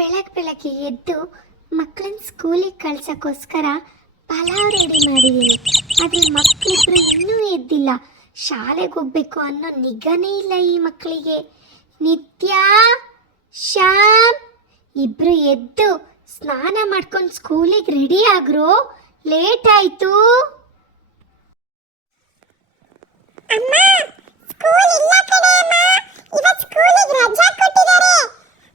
ಬೆಳಗ್ಗೆ ಎದ್ದು ಮಕ್ಕಳನ್ನ ಸ್ಕೂಲಿಗೆ ಕಳ್ಸೋಕ್ಕೋಸ್ಕರ ಪಲಾವ್ ರೆಡಿ ಮಾಡಿದ್ದೀನಿ. ಆದರೆ ಮಕ್ಕಳಿಬ್ರು ಇನ್ನೂ ಎದ್ದಿಲ್ಲ. ಶಾಲೆಗೆ ಹೋಗ್ಬೇಕು ಅನ್ನೋ ನಿಗಾನೇ ಇಲ್ಲ ಈ ಮಕ್ಕಳಿಗೆ. ನಿತ್ಯ, ಶ್ಯಾಮ್ ಇಬ್ರು ಎದ್ದು ಸ್ನಾನ ಮಾಡ್ಕೊಂಡು ಸ್ಕೂಲಿಗೆ ರೆಡಿ ಆಗ್ರು, ಲೇಟ್ ಆಯ್ತು. ಅಮ್ಮ, ಸ್ಕೂಲ್ ಇಲ್ಲ ಕಣೆ ಅಮ್ಮ, ಇವತ್ತು ಸ್ಕೂಲಿಗೆ ರಜಾ ಕೊಟ್ಟಿದ್ದಾರೆ.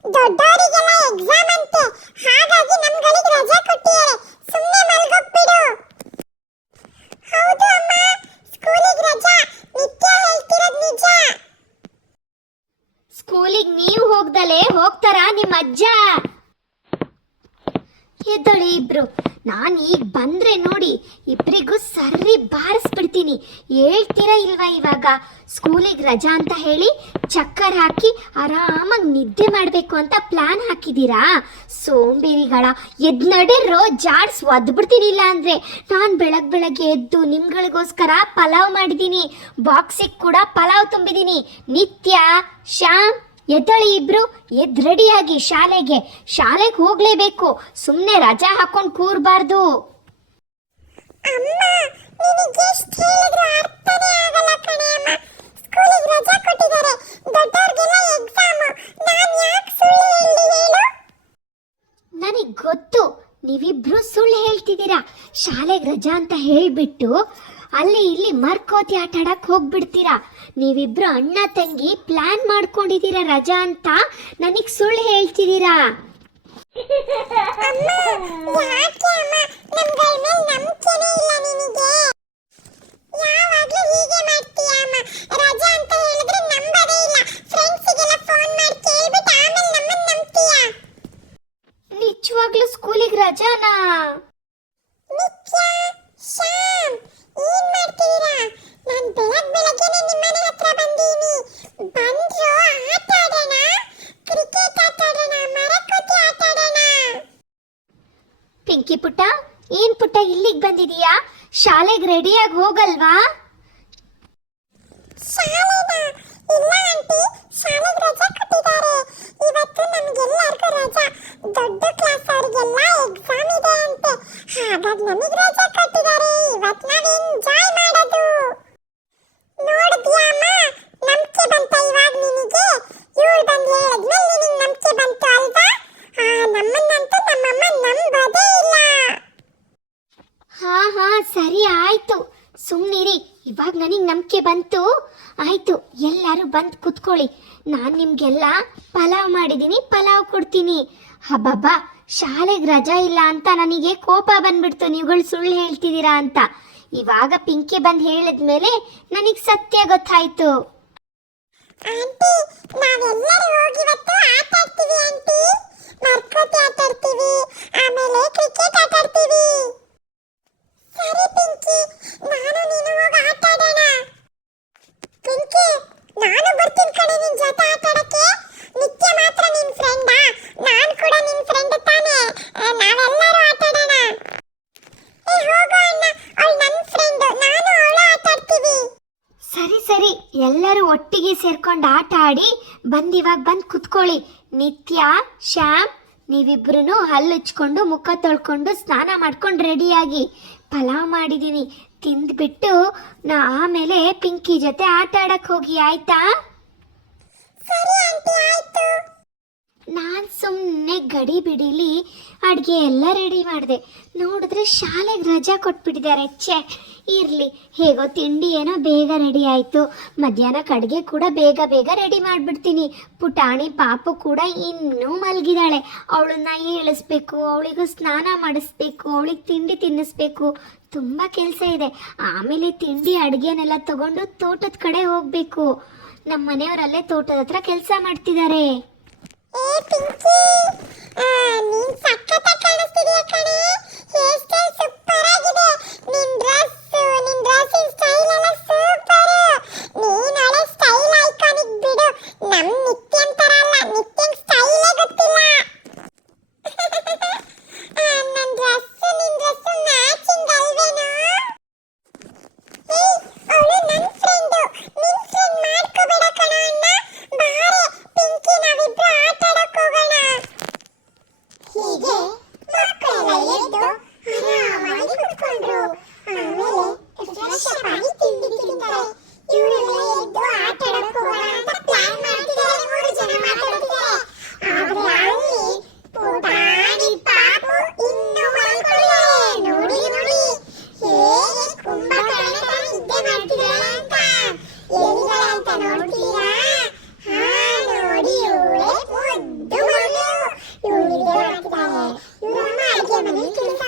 ದೊಡ್ಡವರಿಗೆಲ್ಲ ಎಕ್ಸಾಮ್ ಅಂತೆ, ಹಾಗಾಗಿ ನಮ್ಗಳಿಗೆ ರಜಾ ಕೊಟ್ಟಿದ್ದಾರೆ. ಸುಮ್ಮನೆ ಮಲ್ಗೋಗ್ಬಿಡು. ಹೌದು ಅಮ್ಮ, ಸ್ಕೂಲಿಗೆ ರಜಾ. ನಿತ್ಯ ಹೇಳ್ತಿರೋದು ನಿಜ. ಸ್ಕೂಲಿಗೆ ನೀವು ಹೋಗ್ದಲೇ ಹೋಗ್ತಾರಾ ನಿಮ್ಮ ಅಜ್ಜ? ಎದ್ದೊಳಿ ಇಬ್ರು. ನಾನು ಈಗ ಬಂದ್ರೆ ನೋಡಿ ಇಬ್ಬರಿಗೂ ಸರಿ ಬಾರಿಸ್ಬಿಡ್ತೀನಿ. ಹೇಳ್ತೀರಾ ಇಲ್ವಾ? ಇವಾಗ ಸ್ಕೂಲಿಗೆ ರಜಾ ಅಂತ ಹೇಳಿ ಚಕ್ಕರ್ ಹಾಕಿ ಆರಾಮಾಗಿ ನಿದ್ದೆ ಮಾಡಬೇಕು ಅಂತ ಪ್ಲಾನ್ ಹಾಕಿದ್ದೀರಾ? ಸೋಂಬೇರಿಗಳ, ಎದ್ದು ನಡೀರೋ, ಜಾಡ್ಸ್ ಒದ್ಬಿಡ್ತೀನಿ. ಇಲ್ಲ ಅಂದರೆ ನಾನು ಬೆಳಗ್ಗೆ ಎದ್ದು ನಿಮ್ಗಳಿಗೋಸ್ಕರ ಪಲಾವ್ ಮಾಡಿದ್ದೀನಿ. ಬಾಕ್ಸಿಗೆ ಕೂಡ ಪಲಾವ್ ತುಂಬಿದ್ದೀನಿ. ನಿತ್ಯ, ಶ್ಯಾಮ್ ಎದ್ದಳಿ ಇಬ್ರು, ಎದ್ದು ರೆಡಿಯಾಗಿ ಶಾಲೆಗೆ ಹೋಗ್ಲೇಬೇಕು. ಸುಮ್ಮನೆ ರಜಾ ಹಾಕೊಂಡು ಕೂರಬಾರ್ದು. ಅಮ್ಮ, ನಿನಗೆ ಎಷ್ಟು ಹೇಳಿದ್ರು ಅರ್ಥನೇ ಆಗಲ್ಲ ಕಣೆ ಅಮ್ಮ. ಸ್ಕೂಲಿಗೆ ರಜಾ ಕೊಟ್ಟಿದ್ದಾರೆ, ದೊಡ್ಡವರಿಗೆಲ್ಲ ಎಕ್ಸಾಮ್. ನಾನು ಯಾಕೆ ಸುಳ್ಳು ಹೇಳಿ ಹೇಳು? ನನಗೆ ಗೊತ್ತು, ನೀವಿಬ್ರು ಸುಳ್ಳು ಹೇಳ್ತಿದ್ದೀರಾ. ಶಾಲೆಗೆ ರಜಾ ಅಂತ ಹೇಳಿಬಿಟ್ಟು ಅಲ್ಲಿ ಇಲ್ಲಿ ಮರ್ಕೋತಿ ಆಟ ಆಡಕ್ಕೆ ಹೋಗ್ಬಿಡ್ತೀರಾ. ನೀವಿಬ್ರು ಅಣ್ಣ ತಂಗಿ ಪ್ಲಾನ್ ಮಾಡ್ಕೊಂಡಿದ್ದೀರಾ ರಜಾ ಅಂತ, ನನಗೆ ಸುಳ್ಳು ಹೇಳ್ತಿದ್ದೀರಾ. ಅಮ್ಮ, ಯಾಕೆ ಅಮ್ಮ, ನಮ್ಗಳ ಮೇಲೆ ನಂಬಿಕೆನೇ ಇಲ್ಲ ನಿನಗೆ. ಯಾವಾಗಲೂ ಹೀಗೆ ಮಾಡ್ತೀಯ ಅಮ್ಮ. ರಜಾ ಅಂತ ಹೇಳಿದ್ರೆ ನಂಬದೇ ಇಲ್ಲ. ಫ್ರೆಂಡ್ಸಿಗೆಲ್ಲ ಫೋನ್ ಮಾಡಿ ಕೇಳ್ಬಿಟ್ಟು ಆಮೇಲೆ ನಮ್ಮನ್ನ ನಂಬ್ತೀಯ. ನಿಜವಾಗ್ಲೂ ಸ್ಕೂಲಿಗೆ ರಜಾನಾ? ನಿತ್ಯ, ಶ್ಯಾಮ್ ಏನ್ ಮಾಡ್ತಿದ್ದೀರಾ? ನಾನು ಬೆಳಗ್ಗೆನೆ ನಿಮ್ಮನೆ ಹತ್ರ ಬಂದೀನಿ. ಬಂದ್ರು ಆಟ ಆಡೋಣ, ಕ್ರಿಕೆಟ್ ಆಟ ಆಡೋಣ, ಮರಕೋತಿ ಆಟ ಆಡೋಣ. ಪಿಂಕಿ ಪುಟ್ಟ, ಏನ್ ಪುಟ್ಟ ಇಲ್ಲಿಗೆ ಬಂದಿದೀಯಾ? ಶಾಲೆಗೆ ರೆಡಿಯಾಗಿ ಹೋಗಲ್ವಾ? ಶಾಲೆನಾ? ಇಲ್ಲ ಆಂಟಿ, ಶಾಲೆಗೆ ರಜಾ ಕೊಟ್ಟಿದ್ದಾರೆ. ಇವತ್ತು ನಮಗೆಲ್ಲರಿಗೂ ರಜಾ. ದೊಡ್ಡ ಕ್ಲಾಸ್ ಅವರಿಗೆಲ್ಲ ಎಕ್ಸಾಮ್ ಇದೆ ಅಂತೆ, ಹಾಗಾಗಿ ನಮಗೆ ರಜಾ ಕೊಟ್ಟಿದ್ದಾರೆ. ಇವತ್ತು ನಾವು ಎಂಜಾಯ್ ಮಾಡೋದು. ನೋಡಿದ್ಯಾ ಅಮ್ಮ, ನಂಬಿಕೆ ಬಂತ ಇವಾಗ ನಿನಗೆ? ಇವಳು ಬಂದು ಹೇಳಿದ್ಮೇಲೆ ನಿನಗೆ ನಂಬಿಕೆ ಬಂತು ಅಲ್ವಾ? ನಮ್ಮನ್ನಂತೂ ನಮ್ಮಮ್ಮ ನಂಬೋದೇ ಇಲ್ಲ. ಹಾ ಸರಿ ಆಯ್ತು, ಸುಮ್ಮನಿರಿ. ಇವಾಗ ನನಗೆ ನಂಬಿಕೆ ಬಂತು. ಆಯ್ತು, ಎಲ್ಲರೂ ಬಂದು ಕುತ್ಕೊಳ್ಳಿ. ನಾನು ನಿಮಗೆಲ್ಲ ಪಲಾವ್ ಮಾಡಿದ್ದೀನಿ, ಪಲಾವ್ ಕೊಡ್ತೀನಿ. ಹಬ್ಬಬ್ಬಾ, ಶಾಲೆಗೆ ರಜಾ ಇಲ್ಲ ಅಂತ ನನಗೆ ಕೋಪ ಬಂದ್ಬಿಡ್ತು, ನೀವುಗಳು ಸುಳ್ಳು ಹೇಳ್ತಿದ್ದೀರಾ ಅಂತ. ಇವಾಗ ಪಿಂಕಿ ಬಂದು ಹೇಳಿದ್ಮೇಲೆ ನನಗೆ ಸತ್ಯ ಗೊತ್ತಾಯ್ತು. ಆಂಟಿ, ನಾವೆಲ್ಲರೂ ಹೋಗಿ ಇವತ್ತು ಆಟ ಆಡ್ತೀವಿ ಆಂಟಿ. ಮರ್ಕೋತಿ ಆಟ ಆಡ್ತೀವಿ, ಆಮೇಲೆ ಕ್ರಿಕೆಟ್ ಆಟ ಆಡ್ತೀವಿ. ಸರಿ ಪಿಂಕಿ, ನಾನು ನೀನು ಹೋಗಿ ಆಟ ಆಡೋಣ. ಪಿಂಕಿ, ನಾನು ಬರ್ತೀನಿ ಕಣೆ ನಿನ್ ಜೊತೆ ಆಟ ಆಡಕ್ಕೆ. ನಿತ್ಯ ಮಾತ್ರ ನಿನ್ ಫ್ರೆಂಡಾ? ನಾನು ಕೂಡ ನಿನ್ ಫ್ರೆಂಡ್ ತಾನೇ? ನಾವೆಲ್ಲರೂ ಆಟ ಆಡೋಣ. ಹೋಗು ಅಣ್ಣ, ಅವಳು ನನ್ನ ಫ್ರೆಂಡ್, ನಾನು ಅವಳು ಆಟ ಆಡ್ತೀವಿ. ಸರಿ, ಎಲ್ಲರೂ ಒಟ್ಟಿಗೆ ಸೇರ್ಕೊಂಡು ಆಟ ಆಡಿ ಇವಾಗ ಬಂದು ಕುತ್ಕೊಳ್ಳಿ. ನಿತ್ಯ, ಶ್ಯಾಮ್ ನೀವಿಬ್ರು ಹಲ್ಲುಚ್ಕೊಂಡು ಮುಖ ತೊಳ್ಕೊಂಡು ಸ್ನಾನ ಮಾಡ್ಕೊಂಡು ರೆಡಿಯಾಗಿ. ಪಲಾವ್ ಮಾಡಿದ್ದೀನಿ, ತಿಂದ್ಬಿಟ್ಟು ಆಮೇಲೆ ಪಿಂಕಿ ಜೊತೆ ಆಟ ಆಡಕ್ಕೆ ಹೋಗಿ, ಆಯ್ತಾ? ಸರಿ ಆಂಟಿ, ಆಯ್ತು. ನಾನು ಸುಮ್ಮನೆ ಗಡಿ ಬಿಡಿಲಿ ಅಡುಗೆ ಎಲ್ಲ ರೆಡಿ ಮಾಡಿದೆ. ನೋಡಿದ್ರೆ ಶಾಲೆಗೆ ರಜಾ ಕೊಟ್ಬಿಟ್ಟಿದ್ದಾರೆ. ಇರಲಿ, ಹೇಗೋ ತಿಂಡಿ ಏನೋ ಬೇಗ ರೆಡಿ ಆಯಿತು. ಮಧ್ಯಾಹ್ನಕ್ಕೆ ಅಡುಗೆ ಕೂಡ ಬೇಗ ರೆಡಿ ಮಾಡಿಬಿಡ್ತೀನಿ. ಪುಟಾಣಿ ಪಾಪು ಕೂಡ ಇನ್ನೂ ಮಲಗಿದಾಳೆ. ಅವಳನ್ನ ಏಳಿಸ್ಬೇಕು, ಅವಳಿಗೂ ಸ್ನಾನ ಮಾಡಿಸ್ಬೇಕು, ಅವಳಿಗೆ ತಿಂಡಿ ತಿನ್ನಿಸ್ಬೇಕು. ತುಂಬ ಕೆಲಸ ಇದೆ. ಆಮೇಲೆ ತಿಂಡಿ ಅಡುಗೆನೆಲ್ಲ ತಗೊಂಡು ತೋಟದ ಕಡೆ ಹೋಗಬೇಕು. ನಮ್ಮ ಮನೆಯವರಲ್ಲೇ ತೋಟದ ಹತ್ರ ಕೆಲಸ ಮಾಡ್ತಿದ್ದಾರೆ. ಏ ಪಿಂಕಿ, ನೀನ್ ಸಖತ್ತಾಗಿ ಕಾಣಿಸ್ತಿದೀಯ ಕಣೆ. ಹೇರ್ ಸ್ಟೈಲ್ ಸೂಪರ್ ಆಗಿದೆ. ನಿನ್ ಡ್ರೆಸ್ಸಿನ ಸ್ಟೈಲ್ ಎಲ್ಲ ಸೂಪರ್. ನೀನ್ ಒಳ್ಳೆ ಸ್ಟೈಲ್ ಐಕಾನಿಕ್ ಬಿಡು. ನಮ್ ನಿತ್ಯನ್ ತರ ಅಲ್ಲ, ನಿತ್ಯನ್ ಸ್ಟೈಲೇ ಗೊತ್ತಿಲ್ಲ. ನಿನ್ ಡ್ರೆಸ್ ಮ್ಯಾಚಿಂಗ್ ಅಲ್ವೇನೋ? ಅವಳು ನನ್ನ ಫ್ರೆಂಡು, ನಿನ್ ಫ್ರೆಂಡ್ ಮಾಡ್ಕೋಬೇಡ ಕಣ ಅಣ್ಣ. ಬಾರೆ ಪಿಂಕಿ, ನಾವಿಬ್ರು ಆಟ ಆಡಕ್ ಹೋಗೋಣ. ತಿಂತಾರೆ. ಇವರೆಲ್ಲ ಎದ್ದು ಆಟ ಆಡಕ್ಕೆ ಹೋಗೋಣ ಅಂತ ಪ್ಲಾನ್ ಮಾಡ್ತಿದ್ದಾರೆ. 3 ಜನ ಮಾತಾಡ್ತಿದ್ದಾರೆ. ಆದ್ರೆ ಅಲ್ಲಿ ಪುಟಾಣಿ ಪಾಪು ಇನ್ನೂ ಮಲ್ಕೊಂಡಿದ್ದಾಳೆ. ನೋಡಿ ನೋಡಿ ಹೇಗೆ ಕುಂಭಕರ್ಣ ತರ ನಿದ್ದೆ ಮಾಡ್ತಿದ್ದಾಳೆ ಅಂತ. ಎಲ್ಲಿದ್ದಾಳೆ ಅಂತ ನೋಡ್ತೀರಾ? ಹಾ ನೋಡಿ ಇವಳೇ ಮುದ್ದು ಮಗಳು. ಇವಳು ನಿದ್ದೆ ಮಾಡ್ತಿದ್ದಾಳೆ. ಇವರಮ್ಮ ಅಡುಗೆ ಮನೆಯಲ್ಲಿ ಕೆಲಸ